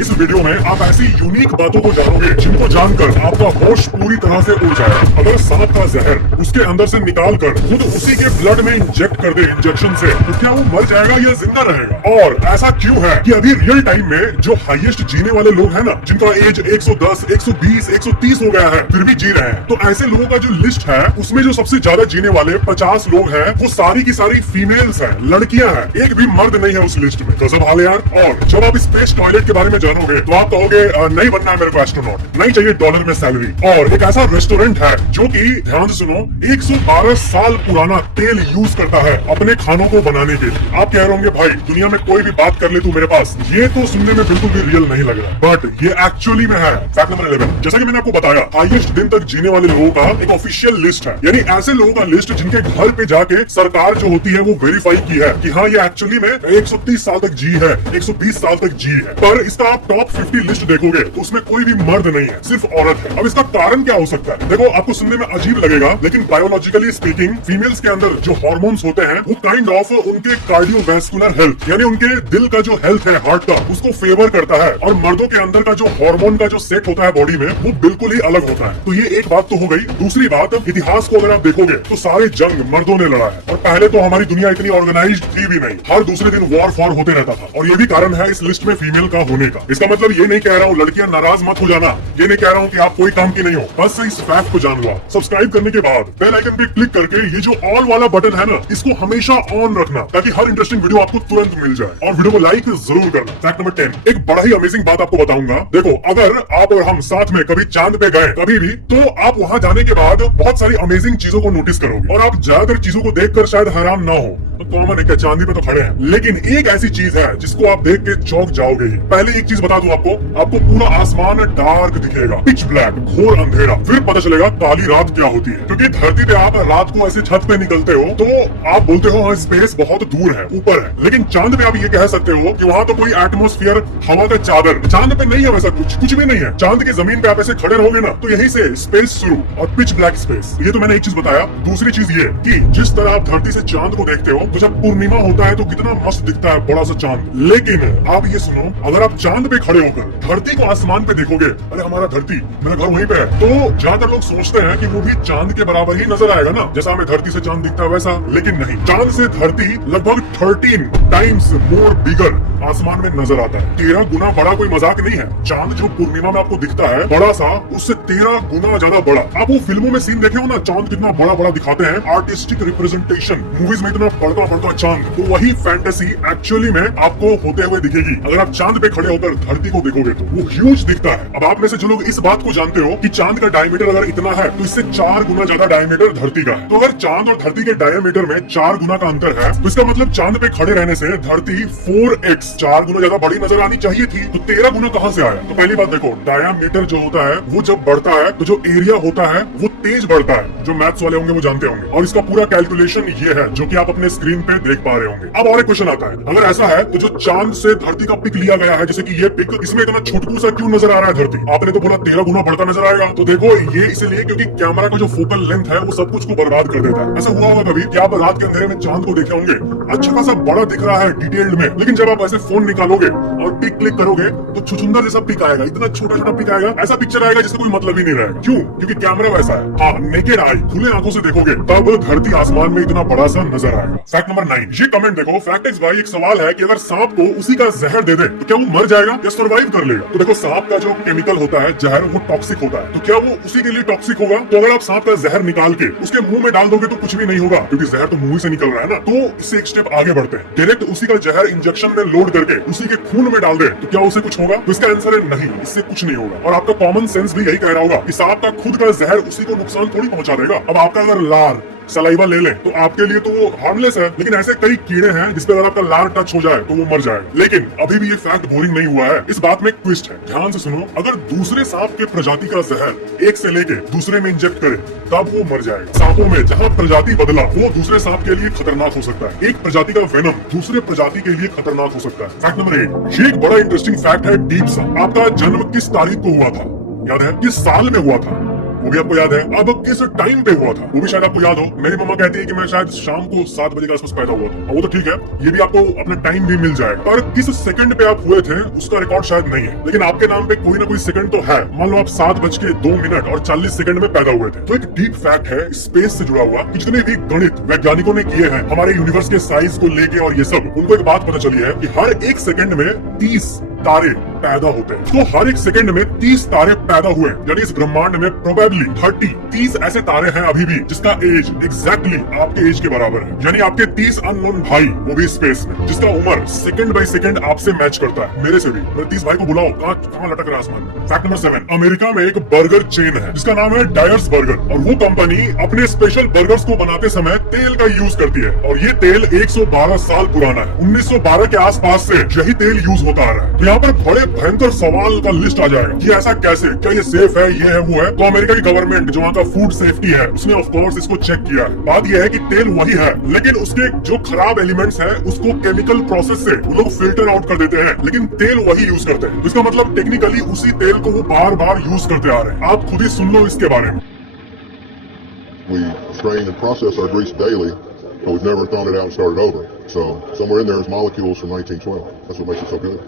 इस वीडियो में आप ऐसी यूनिक बातों को जानोगे जिनको जानकर आपका होश पूरी तरह से उड़ जाएगा। अगर सांप का जहर उसके अंदर से निकाल कर खुद उसी के ब्लड में इंजेक्ट कर दे इंजेक्शन से, तो क्या वो मर जाएगा या जिंदा रहेगा? और ऐसा क्यों है कि अभी रियल टाइम में जो हाईएस्ट जीने वाले लोग हैं ना, जिनका एज 110, 120, 130 हो गया है, फिर भी जी रहे हैं, तो ऐसे लोगों का जो लिस्ट है उसमें जो सबसे ज्यादा जीने वाले 50 लोग हैं, वो सारी की सारी फीमेल्स हैं, लड़कियां हैं। एक भी मर्द नहीं है उस लिस्ट में। गजब हाल है यार। और जब आप स्पेस टॉयलेट के बारे में जानोगे तो आप कहोगे नहीं बनना है मेरे को एस्ट्रोनॉट, नहीं चाहिए डॉलर में सैलरी। और एक ऐसा रेस्टोरेंट है जो कि ध्यान से सुनो 112 साल पुराना तेल यूज करता है अपने खानों को बनाने के लिए। आप कह रहे होंगे भाई दुनिया में कोई भी बात कर ले तू मेरे पास, ये तो सुनने में बिल्कुल भी रियल नहीं लग रहा, बट ये एक्चुअली में है। फैक्ट नंबर 11, जैसा कि मैंने आपको बताया, हाईएस्ट दिन तक जीने वाले लोगों का एक ऑफिशियल लिस्ट है, यानी ऐसे लोगों का लिस्ट जिनके घर पे जाके सरकार जो होती है वो वेरीफाई की है कि हाँ ये एक्चुअली में 130 साल तक जी है, 120 साल तक जी है। पर इसका आप टॉप 50 लिस्ट देखोगे तो उसमें कोई भी मर्द नहीं है, सिर्फ औरत है। अब इसका कारण क्या हो सकता है? देखो आपको सुनने में अजीब लगेगा, लेकिन बायोलॉजिकली स्पीकिंग फीमेल्स के अंदर जो हार्मोन्स होते हैं वो काइंड ऑफ उनके कार्डियोवैस्कुलर हेल्थ, यानी उनके दिल का जो हेल्थ है हार्ट का, उसको फेवर करता है। और मर्दों के अंदर का जो हार्मोन का जो सेट होता है बॉडी में, वो बिल्कुल ही अलग होता है। तो ये एक बात तो हो गई। दूसरी बात, इतिहास को अगर आप देखोगे तो सारे जंग मर्दों ने लड़ा है, और पहले तो हमारी दुनिया इतनी ऑर्गेनाइज्ड थी भी नहीं, हर दूसरे दिन वॉर फॉर होते रहता था। और ये भी कारण है इस लिस्ट में फीमेल का होने का। इसका मतलब ये नहीं कह रहा हूँ लड़कियां नाराज मत हो जाना, ये नहीं कह रहा हूँ कि आप कोई काम की नहीं हो, बस इस फैक्ट को जान लो। सब्सक्राइब करने के बाद बेल आइकन पे क्लिक करके ये जो ऑल वाला बटन है ना, इसको हमेशा ऑन रखना, ताकि हर इंटरेस्टिंग वीडियो आपको तुरंत मिल जाए। और वीडियो को लाइक जरूर करना। फैक्ट नंबर 10, एक बड़ा ही अमेजिंग बात आपको बताऊंगा। देखो अगर आप और हम साथ में कभी चांद पे गए कभी भी, तो आप वहां जाने के बाद बहुत सारी अमेजिंग चीजों को नोटिस करोगे, और आप ज्यादातर चीजों को देखकर शायद हैरान ना हो। कॉमन है क्या, चांदी पे तो खड़े हैं, लेकिन एक ऐसी चीज है जिसको आप देख के चौंक जाओगे ही। पहले एक चीज बता दूं आपको पूरा आसमान डार्क दिखेगा, पिच ब्लैक, घोर अंधेरा। फिर पता चलेगा काली रात क्या होती है, क्योंकि धरती पे आप रात को ऐसे छत पे निकलते हो तो आप बोलते हो हाँ स्पेस बहुत दूर है, ऊपर है, लेकिन चांद पे आप ये कह सकते हो कि वहाँ तो कोई एटमॉस्फेयर, हवा का चादर, चांद पे नहीं है, वैसा कुछ भी नहीं है। चांद की जमीन पे आप ऐसे खड़े रहोगे ना तो यहीं से स्पेस शुरू, और पिच ब्लैक स्पेस। ये तो मैंने एक चीज बताया। दूसरी चीज ये कि जिस तरह आप धरती से चांद को देखते हो, तो जब पूर्णिमा होता है तो कितना मस्त दिखता है बड़ा सा चांद। लेकिन आप ये सुनो, अगर आप चांद पे खड़े होकर धरती को आसमान पे देखोगे, अरे हमारा धरती, मेरा घर वहीं पे है, तो ज्यादातर लोग सोचते हैं कि वो भी चांद के बराबर ही नजर आएगा ना, जैसा हमें धरती से चांद दिखता है वैसा। लेकिन नहीं, चांद से धरती लगभग 13 टाइम्स मोर बिगर आसमान में नजर आता है। 13 गुना बड़ा कोई मजाक नहीं है। चांद जो पूर्णिमा में आपको दिखता है बड़ा सा, उससे 13 गुना ज्यादा बड़ा। आप वो फिल्मों में सीन देखे हो ना, चांद कितना बड़ा बड़ा दिखाते हैं, आर्टिस्टिक रिप्रेजेंटेशन मूवीज में, इतना बड़ा बड़ा चांद, तो वही फैंटेसी एक्चुअली में आपको होते हुए दिखेगी अगर आप चांद पे खड़े होकर धरती को देखोगे तो वो ह्यूज दिखता है। अब आप में से जो लोग इस बात को जानते हो कि चांद का डायमीटर अगर इतना है तो इससे 4 गुना ज्यादा डायमीटर धरती का है, तो अगर चांद और धरती के डायमीटर में 4 गुना का अंतर है, तो इसका मतलब चांद पे खड़े रहने से धरती 4x 4 गुना ज्यादा बड़ी नजर आनी चाहिए थी। तो 13 गुना कहाँ से आया? तो पहली बात देखो, डायमीटर जो होता है वो जब बढ़ता है तो जो एरिया होता है वो तेज बढ़ता है। जो मैथ्स वाले होंगे वो जानते होंगे, और इसका पूरा कैलकुलेशन ये है जो कि आप अपने स्क्रीन पे देख पा रहे होंगे। अब और एक क्वेश्चन आता है, अगर ऐसा है तो जो चांद से धरती का पिक लिया गया है, जैसे कि ये पिक, इसमें इतना छुटकू सा क्यों नजर आ रहा है धरती? आपने तो बोला 13 गुना बढ़ता नजर आएगा, तो देखो ये इसलिए क्योंकि कैमरा का जो फोकल लेंथ है वो सब कुछ को बर्बाद कर देता है। ऐसा हुआ होगा कभी कि आप रात के अंधेरे में चांद को देखे होंगे, अच्छा खासा बड़ा दिख रहा है डिटेल्ड में, लेकिन जब आप ऐसे फोन निकालोगे और पिक क्लिक करोगे तो छुछुंदर जैसा पिक आएगा, इतना छोटा छोटा पिक आएगा, ऐसा पिक्चर आएगा जिससे कोई मतलब ही नहीं रहेगा। क्यों? क्योंकि कैमरा वैसा है। हाँ, नेकेड आई, खुले आंखों से देखोगे तब धरती आसमान में इतना बड़ा सा नजर आएगा। फैक्ट नंबर 9, ये कमेंट देखो। फैक्ट इज भाई, एक सवाल है कि अगर सांप को उसी का जहर दे दे तो क्या वो मर जाएगा या सर्वाइव कर लेगा? तो देखो सांप का जो केमिकल होता है जहर, वो टॉक्सिक होता है, तो क्या वो उसी के लिए टॉक्सिक होगा? तो अगर आप सांप का जहर निकाल के उसके मुंह में डाल दोगे तो कुछ भी नहीं होगा, क्योंकि जहर तो मुंह से निकल रहा है ना। तो इससे एक स्टेप आगे बढ़ते हैं, डायरेक्ट उसी का जहर इंजेक्शन में लोड करके उसी के खून में डाल दे तो क्या उसे कुछ होगा? तो इसका आंसर है नहीं, इससे कुछ नहीं होगा। और आपका कॉमन सेंस भी यही कह रहा होगा कि सांप का खुद का जहर उसी को नुकसान थोड़ी पहुंचा देगा। अब आपका अगर लार सलाइवा ले ले तो आपके लिए तो वो हार्मलेस है, लेकिन ऐसे कई कीड़े हैं जिसपे अगर आपका लार टच हो जाए तो वो मर जाएगा। लेकिन अभी भी ये फैक्ट बोरिंग नहीं हुआ है, इस बात में एक ट्विस्ट है, ध्यान से सुनो। अगर दूसरे सांप के प्रजाति का जहर एक से लेके दूसरे में इंजेक्ट करे तब वो मर जाएगा। सांपों में जहाँ प्रजाति बदला वो दूसरे सांप के लिए खतरनाक हो सकता है। एक प्रजाति का वेनम दूसरे प्रजाति के लिए खतरनाक हो सकता है। फैक्ट नंबर 8, ये एक बड़ा इंटरेस्टिंग फैक्ट है डीप सा। आपका जन्म किस तारीख को हुआ था? याद है? किस साल में हुआ था? वो वो भी आपको याद है। अब किस टाइम पे हुआ था वो भी शायद आपको याद हो। मेरी मम्मा कहती है कि मैं शायद शाम को 7 बजे के आसपास पैदा हुआ था। वो तो ठीक है, ये भी आपको अपना टाइम भी मिल जाएगा, पर किस सेकंड पे आप हुए थे उसका रिकॉर्ड शायद नहीं है, लेकिन आपके नाम पे कोई ना कोई सेकंड तो है। मान लो आप 7:02 और 40 सेकंड में पैदा हुए थे। तो एक डीप फैक्ट है स्पेस से जुड़ा हुआ कि जितने भी गणित वैज्ञानिकों ने किए हैं हमारे यूनिवर्स के साइज को लेके और ये सब, उनको एक बात पता चली है कि हर एक सेकंड में 30 तारे पैदा होते हैं। तो हर एक सेकंड में 30 तारे पैदा हुए, यानी इस ब्रह्मांड में प्रोबेबली 30 ऐसे तारे हैं अभी भी जिसका एज एग्जैक्टली आपके एज के बराबर है। यानी आपके 30 अननोन भाई, वो भी स्पेस में, जिसका उम्र सेकंड बाय सेकंड आपसे मैच करता है, मेरे से भी। 30 भाई को बुलाओ, कहाँ लटक रहा है आसमान में। फैक्ट नंबर 7, अमेरिका में एक बर्गर चेन है जिसका नाम है डायर्स बर्गर, और वो कंपनी अपने स्पेशल बर्गर्स को बनाते समय तेल का यूज करती है, और ये तेल 112 साल पुराना है। 1912 के आसपास से यही तेल यूज होता आ रहा है। यहाँ पर बड़े भयंकर सवाल का लिस्ट आ जाएगा कि ऐसा कैसे, क्या ये सेफ है, ये है वो है। तो अमेरिका की गवर्नमेंट जो वहाँ का फूड सेफ्टी है उसने ऑफ कोर्स इसको चेक किया है। बात यह है कि तेल वही है, लेकिन उसके जो खराब एलिमेंट्स है उसको केमिकल प्रोसेस से वो लोग फिल्टर आउट कर देते हैं, लेकिन तेल वही यूज करते हैं। इसका मतलब टेक्निकली उसी तेल को वो बार बार यूज करते आ रहे हैं। आप खुद ही सुन लो इसके बारे में। We strain and process our grease daily, but we've never thrown it out and started over. So somewhere in there is molecules from 1912. That's what makes it so good.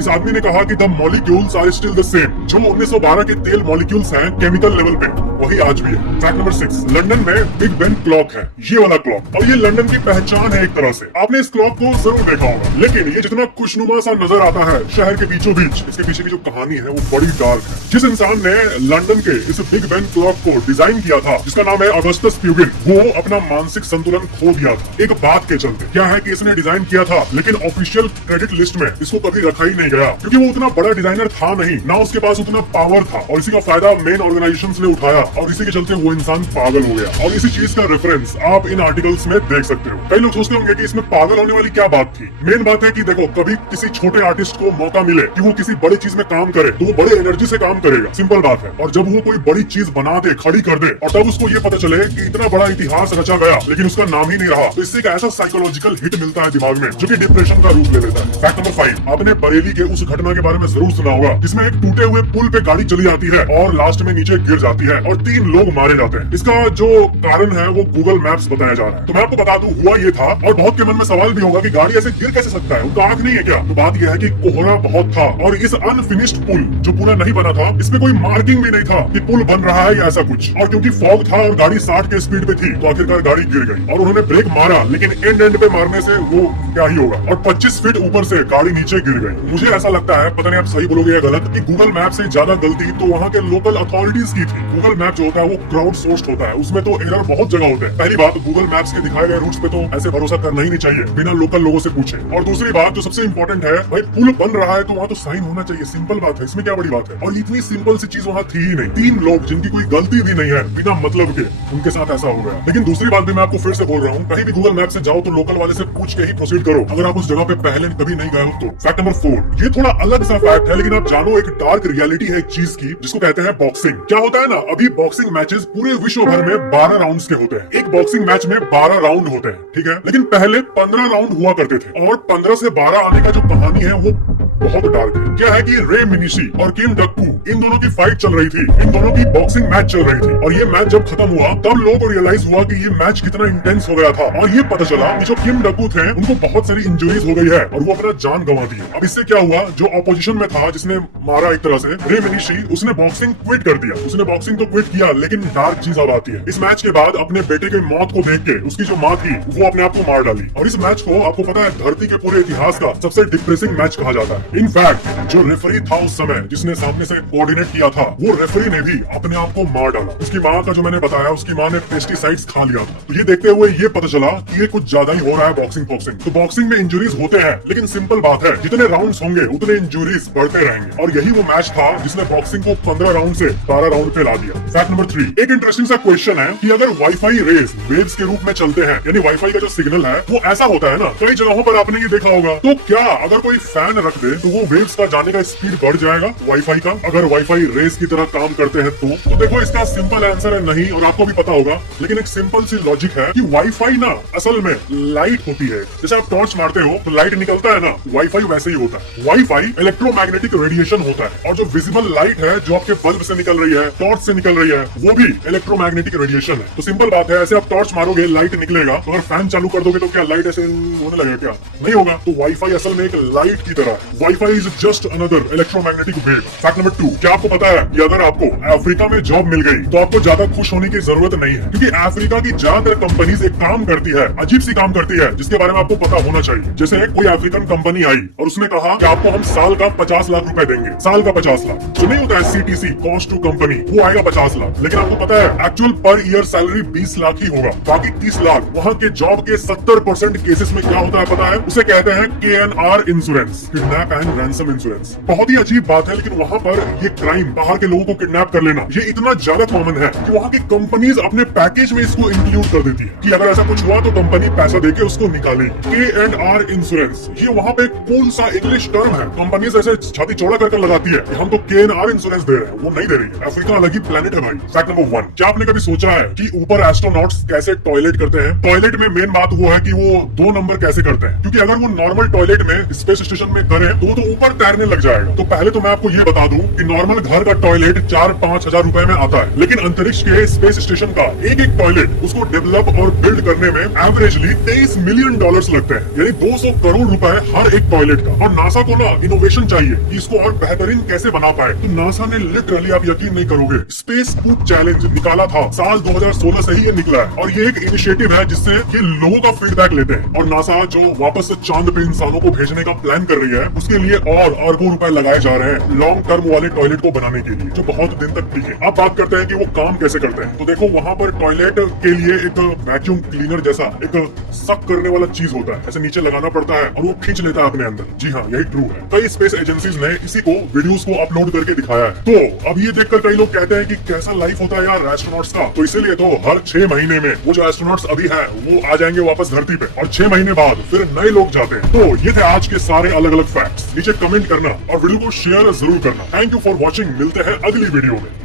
इस आदमी ने कहा कि the molecules are still the same. जो 1912 के तेल molecules हैं chemical level पे, वही आज भी है। फैक्ट नंबर 6, लंदन में बिग बेन क्लॉक है, ये वाला क्लॉक, और ये लंदन की पहचान है एक तरह से। आपने इस क्लॉक को जरूर देखा होगा, लेकिन ये जितना खुशनुमा सा नजर आता है शहर के बीचों बीच, इसके पीछे की जो कहानी है वो बड़ी डार्क है। जिस इंसान ने लंदन के इस बिग बेन क्लॉक को डिजाइन किया था, जिसका नाम है अगस्टस प्यूगिन, वो अपना मानसिक संतुलन खो दिया था एक बात के चलते। क्या है कि इसने डिजाइन किया था, लेकिन ऑफिशियल क्रेडिट लिस्ट में इसको कभी रखा ही नहीं गया, क्योंकि वो उतना बड़ा डिजाइनर था नहीं, ना उसके पास उतना पावर था, और इसी का फायदा मेन ऑर्गेनाइजेशंस ने उठाया, और इसी के चलते वो इंसान पागल हो गया। और इसी चीज का रेफरेंस आप इन आर्टिकल्स में देख सकते हो। कई लोग सोचते होंगे कि इसमें पागल होने वाली क्या बात थी। मेन बात है कि देखो, कभी किसी छोटे आर्टिस्ट को मौका मिले कि वो किसी बड़ी चीज में काम करे, तो वो बड़े एनर्जी से काम करेगा, सिंपल बात है। और जब वो कोई बड़ी चीज बना दे, खड़ी कर दे, और तब उसको ये पता चले कि इतना बड़ा इतिहास रचा गया लेकिन उसका नाम ही नहीं रहा, तो इससे एक ऐसा साइकोलॉजिकल हिट मिलता है दिमाग में जो कि डिप्रेशन का रूप ले लेता है। फैक्ट नंबर 5, आपने बरेली के उस घटना के बारे में जरूर सुना होगा जिसमें एक टूटे हुए पुल पे गाड़ी चली जाती है और लास्ट में नीचे गिर जाती है और 3 लोग मारे जाते हैं। इसका जो कारण है वो गूगल मैप्स बताया जा रहा है। तो मैं आपको बता दूं, हुआ ये था, और बहुत के मन में सवाल भी होगा कि गाड़ी ऐसे गिर कैसे सकता है, उनका आंख नहीं है क्या? तो बात यह है कि कोहरा बहुत था, और इस अनफिनिश्ड पुल जो पूरा नहीं बना था, इसमें कोई मार्किंग भी नहीं था कि पुल बन रहा है या ऐसा कुछ। और क्योंकि फॉग था और गाड़ी 60 के स्पीड पे थी, तो आखिरकार गाड़ी गिर गई। और उन्होंने ब्रेक मारा, लेकिन एंड पे मारने से वो क्या ही होगा, और 25 फीट ऊपर से गाड़ी नीचे गिर गई। मुझे ऐसा लगता है, पता नहीं आप सही बोलोगे या गलत, कि गूगल मैप से ज्यादा गलती तो वहाँ के लोकल अथॉरिटीज की थी। गूगल मैप जो होता है वो क्राउड सोर्स्ड होता है, उसमें तो एरर बहुत जगह होते हैं। पहली बात, गूगल मैप्स के दिखाए गए रूट्स पे तो ऐसे भरोसा करना ही नहीं चाहिए बिना लोकल लोगों से पूछे। और दूसरी बात जो सबसे इंपॉर्टेंट है, भाई पुल बन रहा है तो वहाँ तो साइन होना चाहिए, सिंपल बात है, इसमें क्या बड़ी बात है। और इतनी सिंपल सी चीज वहाँ थी ही नहीं। 3 लोग जिनकी कोई गलती भी नहीं है, बिना मतलब के उनके साथ ऐसा हो गया। लेकिन दूसरी बात भी मैं आपको फिर से बोल रहा हूँ, कहीं भी गूगल मैप से जाओ तो लोकल वाले से पूछ के ही प्रोसीड करो, अगर आप उस जगह पे पहले कभी नहीं गए हो तो। फैक्ट नंबर 4, ये थोड़ा अलग सा फैक्ट है, लेकिन आप जानो एक डार्क रियलिटी है एक चीज की, जिसको कहते हैं बॉक्सिंग। क्या होता है ना, अभी बॉक्सिंग मैचेस पूरे विश्व भर में 12 राउंड्स के होते हैं। एक बॉक्सिंग मैच में 12 राउंड होते हैं, ठीक है, लेकिन पहले 15 राउंड हुआ करते थे, और 15 से 12 आने का जो कहानी है वो बहुत डार्क है। क्या है कि रे मिनिशी और किम डक्कू, इन दोनों की फाइट चल रही थी, इन दोनों की बॉक्सिंग मैच चल रही थी, और ये मैच जब खत्म हुआ तब लोगों को रियलाइज हुआ कि ये मैच कितना इंटेंस हो गया था, और ये पता चला कि जो किम डक्कू थे उनको बहुत सारी इंजरीज हो गई है और वो अपना जान गंवा दी। अब इससे क्या हुआ, जो ऑपोजिशन में था, जिसने मारा एक तरह से, रे मिनिशी, उसने बॉक्सिंग क्विट कर दिया। उसने बॉक्सिंग तो क्विट किया, लेकिन डार्क चीज अब आती है। इस मैच के बाद अपने बेटे के मौत को देख के उसकी जो माँ थी वो अपने आप को मार डाली, और इस मैच को आपको पता है धरती के पूरे इतिहास का सबसे डिप्रेसिंग मैच कहा जाता है। इनफैक्ट जो रेफरी था उस समय, जिसने सामने से कोऑर्डिनेट किया था, वो रेफरी ने भी अपने आप को मार डाला। उसकी माँ का जो मैंने बताया, उसकी माँ ने पेस्टिसाइड्स खा लिया था। तो ये देखते हुए ये पता चला कि ये कुछ ज्यादा ही हो रहा है बॉक्सिंग। तो बॉक्सिंग में इंजरीज होते हैं, लेकिन सिंपल बात है, जितने राउंड्स होंगे उतने इंजरीज बढ़ते रहेंगे, और यही वो मैच था जिसने बॉक्सिंग को 15 राउंड से 12 राउंड पे ला दिया। फैक्ट नंबर 3, एक इंटरेस्टिंग सा क्वेश्चन है कि अगर वाईफाई रेज वेव्स के रूप में चलते हैं, यानी वाईफाई का जो सिग्नल है वो ऐसा होता है ना, कई जगहों पर आपने ये देखा होगा, तो क्या अगर कोई फैन रख दे तो वो वेव्स का जाने का स्पीड बढ़ जाएगा वाईफाई का, अगर वाईफाई रेस की तरह काम करते हैं तो देखो इसका सिंपल आंसर है नहीं, और आपको भी पता होगा, लेकिन एक सिंपल सी लॉजिक है कि वाईफाई ना असल में लाइट होती है। जैसे आप टॉर्च मारते हो तो लाइट निकलता है ना, वाईफाई वैसे ही होता है। वाईफाई इलेक्ट्रोमैग्नेटिक रेडिएशन होता है, और जो विजिबल लाइट है जो आपके बल्ब से निकल रही है, टॉर्च से निकल रही है, वो भी इलेक्ट्रोमैग्नेटिक रेडिएशन है। तो सिंपल बात है, ऐसे आप टॉर्च मारोगे लाइट निकलेगा, तो अगर फैन चालू कर दोगे तो क्या लाइट ऐसे होने लगेगा? क्या नहीं होगा। तो वाईफाई असल में एक लाइट की तरह है। Wifi is just another electromagnetic wave. Fact number 2, क्या आपको पता है कि अगर आपको अफ्रीका में जॉब मिल गई तो आपको ज्यादा खुश होने की जरूरत नहीं है, क्योंकि अफ्रीका की ज्यादातर कंपनीज एक काम करती है, अजीब सी काम करती है, जिसके बारे में आपको पता होना चाहिए। जैसे कोई अफ्रीकन कंपनी आई और उसने कहा कि आपको हम साल का 50 लाख रुपए देंगे, साल का 50 लाख। तो नहीं होता है CTC, कॉस्ट टू कंपनी, वो आएगा 50 लाख, लेकिन आपको पता है actual per year salary 20 lakh ही होगा, बाकी 30 लाख। वहाँ के जॉब के 70% केसेस में क्या होता है पता है? उसे कहते हैं KNR insurance, kidnap and ransom insurance. बहुत ही अजीब बात है, लेकिन वहाँ पर ये क्राइम, बाहर के लोगों को किडनैप कर लेना, ये इतना ज्यादा कॉमन है कि वहाँ की कंपनीज अपने पैकेज में इसको इंक्लूड कर देती है कि अगर ऐसा कुछ हुआ तो कंपनी पैसा देके उसको निकालेगी। KNR इंश्योरेंस, ये वहाँ पे कौन सा इंग्लिश टर्म है? कंपनीज ऐसे छाती चौड़ा कर लगाती है कि हम तो KNR इंश्योरेंस दे रहे हैं, वो नहीं दे रही है। अफ्रीका अलग ही प्लेनेट है भाई। फैक्ट नंबर 1, क्या आपने कभी सोचा है कि ऊपर एस्ट्रोनॉट्स कैसे टॉयलेट करते हैं? टॉयलेट में मेन बात वो है कि वो 2 नंबर कैसे करते हैं, क्योंकि अगर वो नॉर्मल टॉयलेट में स्पेस स्टेशन में करें तो वो तो ऊपर तैरने लग जाएगा। तो पहले तो मैं आपको ये बता दूं कि नॉर्मल घर का टॉयलेट 4-5 हजार रुपए में आता है, लेकिन अंतरिक्ष के स्पेस स्टेशन का एक टॉयलेट उसको डेवलप और बिल्ड करने में एवरेजली $23 मिलियन लगते हैं, यानी 200 करोड़ रुपए हर एक टॉयलेट का। और नासा को ना इनोवेशन चाहिए कि इसको और बेहतरीन कैसे बना पाए, तो नासा ने लिटरली, आप यकीन नहीं करोगे, स्पेस फूड चैलेंज निकाला था। साल 2016 से ही ये निकला है, और ये एक इनिशिएटिव है जिससे ये लोगों का फीडबैक लेते हैं, और नासा जो वापस से चांद पे इंसानों को भेजने का प्लान कर रही है, उसके लिए और अरबों रुपए लगाए जा रहे हैं लॉन्ग टर्म वाले टॉयलेट को बनाने के लिए, जो बहुत दिन तक टिके। अब बात करते हैं कि वो काम कैसे करते हैं। तो देखो, वहाँ पर टॉयलेट के लिए एक वैक्यूम क्लीनर जैसा एक सक करने वाला चीज होता है, ऐसे नीचे लगाना पड़ता है और वो खींच लेता है अपने अंदर। जी हाँ, यही ट्रू है। कई स्पेस एजेंसीज ने इसी को वीडियोस को अपलोड करके दिखाया है। तो अब ये देखकर कई लोग कहते हैं कि कैसा लाइफ होता है यार एस्ट्रोनॉट्स का। तो इसीलिए तो हर 6 महीने में वो जो एस्ट्रोनॉट्स अभी हैं वो आ जाएंगे वापस धरती पे, और 6 महीने बाद फिर नए लोग जाते हैं। तो ये थे आज के सारे अलग अलग फैक्ट्स। नीचे कमेंट करना और वीडियो को शेयर जरूर करना। Thank you for watching. मिलते हैं अगली वीडियो में।